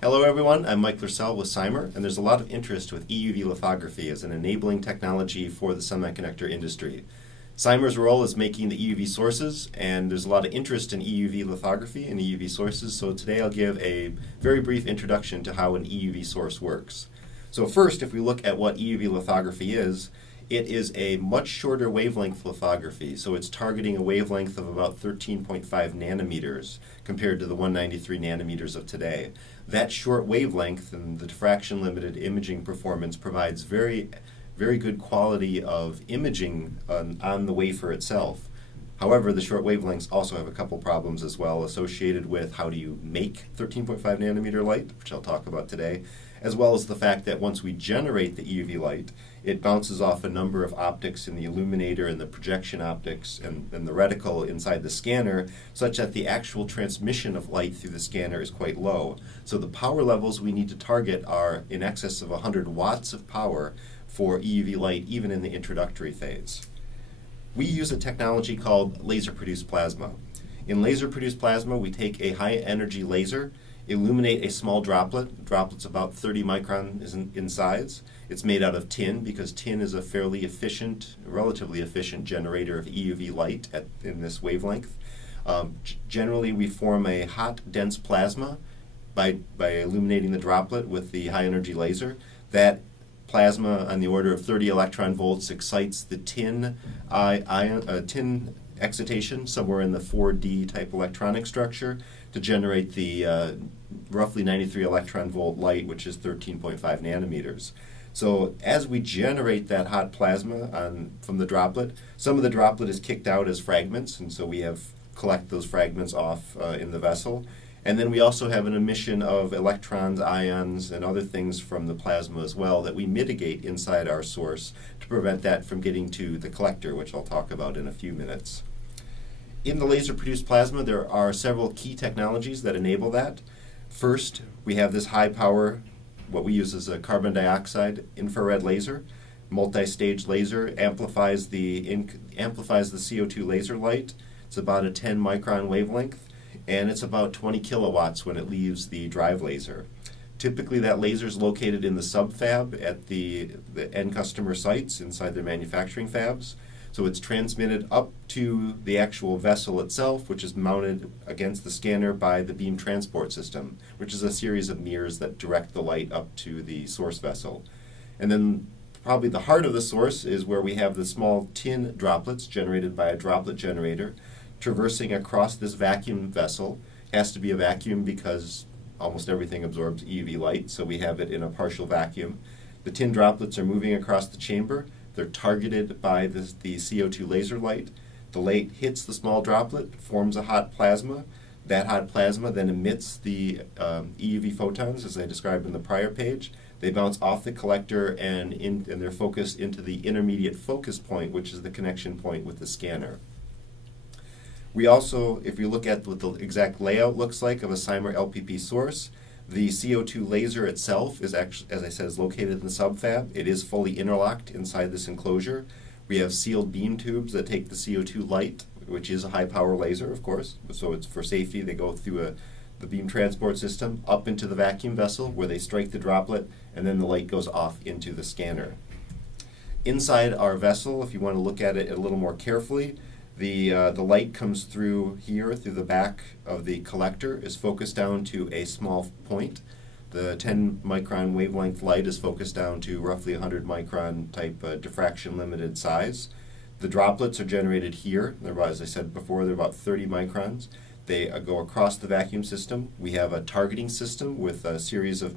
Hello everyone, I'm Mike Lersell with Cymer, and there's a lot of interest with EUV lithography as an enabling technology for the semiconductor industry. Cymer's role is making the EUV sources, and there's a lot of interest in EUV lithography and EUV sources, so today I'll give a very brief introduction to how an EUV source works. So first, if we look at what EUV lithography is, it is a much shorter wavelength lithography, so it's targeting a wavelength of about 13.5 nanometers compared to the 193 nanometers of today. That short wavelength and the diffraction-limited imaging performance provides very good quality of imaging on the wafer itself. However, the short wavelengths also have a couple problems as well associated with how do you make 13.5 nanometer light, which I'll talk about today, as well as the fact that once we generate the EUV light, it bounces off a number of optics in the illuminator and the projection optics and the reticle inside the scanner, such that the actual transmission of light through the scanner is quite low. So the power levels we need to target are in excess of 100 watts of power for EUV light, even in the introductory phase. We use a technology called laser-produced plasma. In laser-produced plasma, we take a high-energy laser, illuminate a small droplet. The droplet's about 30 microns in size. It's made out of tin because tin is a fairly efficient, relatively efficient generator of EUV light in this wavelength. Generally, we form a hot, dense plasma by illuminating the droplet with the high-energy laser. That plasma on the order of 30 electron volts excites the tin excitation somewhere in the 4D type electronic structure to generate the roughly 93 electron volt light, which is 13.5 nanometers. So as we generate that hot plasma from the droplet, some of the droplet is kicked out as fragments, and so we collect those fragments off in the vessel. And then we also have an emission of electrons, ions, and other things from the plasma as well that we mitigate inside our source to prevent that from getting to the collector, which I'll talk about in a few minutes. In the laser-produced plasma, there are several key technologies that enable that. First, we have this high-power, what we use as a carbon dioxide infrared laser. Multi-stage laser amplifies the CO2 laser light. It's about a 10 micron wavelength, and it's about 20 kilowatts when it leaves the drive laser. Typically that laser is located in the sub-fab at the end customer sites inside their manufacturing fabs. So it's transmitted up to the actual vessel itself, which is mounted against the scanner by the beam transport system, which is a series of mirrors that direct the light up to the source vessel. And then probably the heart of the source is where we have the small tin droplets generated by a droplet generator traversing across this vacuum vessel. It has to be a vacuum because almost everything absorbs EUV light, so we have it in a partial vacuum. The tin droplets are moving across the chamber. They're targeted by the CO2 laser light. The light hits the small droplet, forms a hot plasma. That hot plasma then emits the EUV photons, as I described in the prior page. They bounce off the collector and they're focused into the intermediate focus point, which is the connection point with the scanner. We also, if you look at what the exact layout looks like of a Cymer LPP source, the CO2 laser itself is actually, as I said, is located in the subfab. It is fully interlocked inside this enclosure. We have sealed beam tubes that take the CO2 light, which is a high power laser, of course. So it's for safety. They go through the beam transport system up into the vacuum vessel where they strike the droplet, and then the light goes off into the scanner. Inside our vessel, if you want to look at it a little more carefully, the light comes through here, through the back of the collector, is focused down to a small point. The 10 micron wavelength light is focused down to roughly 100 micron type diffraction limited size. The droplets are generated here. They're, as I said before, they're about 30 microns. They go across the vacuum system. We have a targeting system with a series of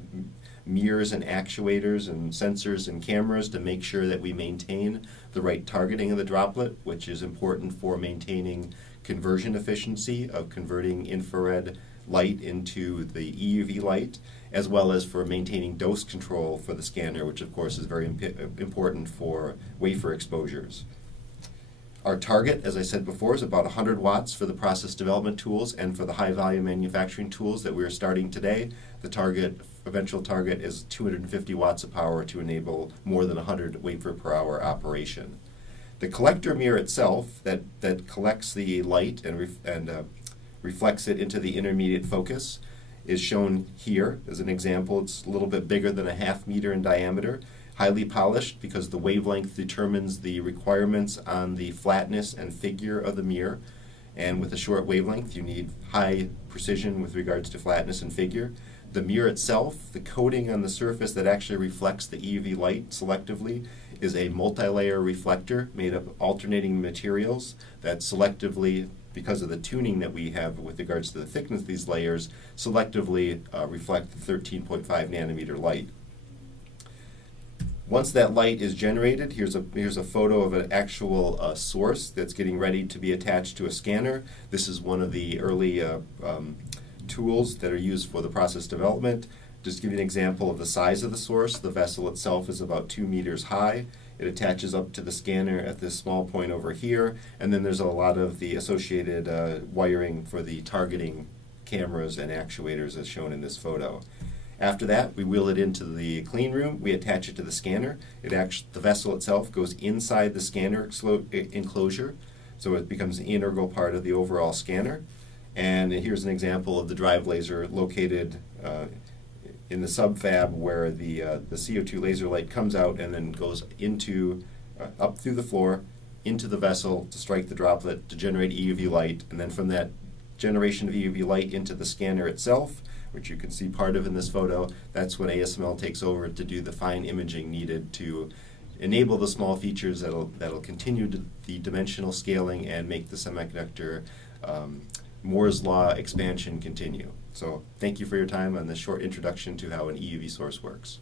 mirrors and actuators and sensors and cameras to make sure that we maintain the right targeting of the droplet, which is important for maintaining conversion efficiency of converting infrared light into the EUV light, as well as for maintaining dose control for the scanner, which of course is very important for wafer exposures. Our target, as I said before, is about 100 watts for the process development tools, and for the high volume manufacturing tools that we are starting today, the eventual target is 250 watts of power to enable more than 100 wafer per hour operation. The collector mirror itself that collects the light and reflects it into the intermediate focus is shown here as an example. It's a little bit bigger than a ½ meter in diameter, highly polished because the wavelength determines the requirements on the flatness and figure of the mirror. And with a short wavelength, you need high precision with regards to flatness and figure. The mirror itself, the coating on the surface that actually reflects the EUV light selectively, is a multi-layer reflector made of alternating materials that selectively, because of the tuning that we have with regards to the thickness of these layers, selectively reflect the 13.5 nanometer light. Once that light is generated, here's a photo of an actual source that's getting ready to be attached to a scanner. This is one of the early tools that are used for the process development. Just to give you an example of the size of the source, the vessel itself is about 2 meters high. It attaches up to the scanner at this small point over here, and then there's a lot of the associated wiring for the targeting cameras and actuators as shown in this photo. After that, we wheel it into the clean room. We attach it to the scanner. The vessel itself goes inside the scanner enclosure, so it becomes an integral part of the overall scanner. And here's an example of the drive laser located in the subfab where the CO2 laser light comes out and then goes into up through the floor into the vessel to strike the droplet to generate EUV light, and then from that generation of EUV light into the scanner itself, which you can see part of in this photo, that's when ASML takes over to do the fine imaging needed to enable the small features that'll continue the dimensional scaling and make the semiconductor Moore's Law expansion continue. So thank you for your time on this short introduction to how an EUV source works.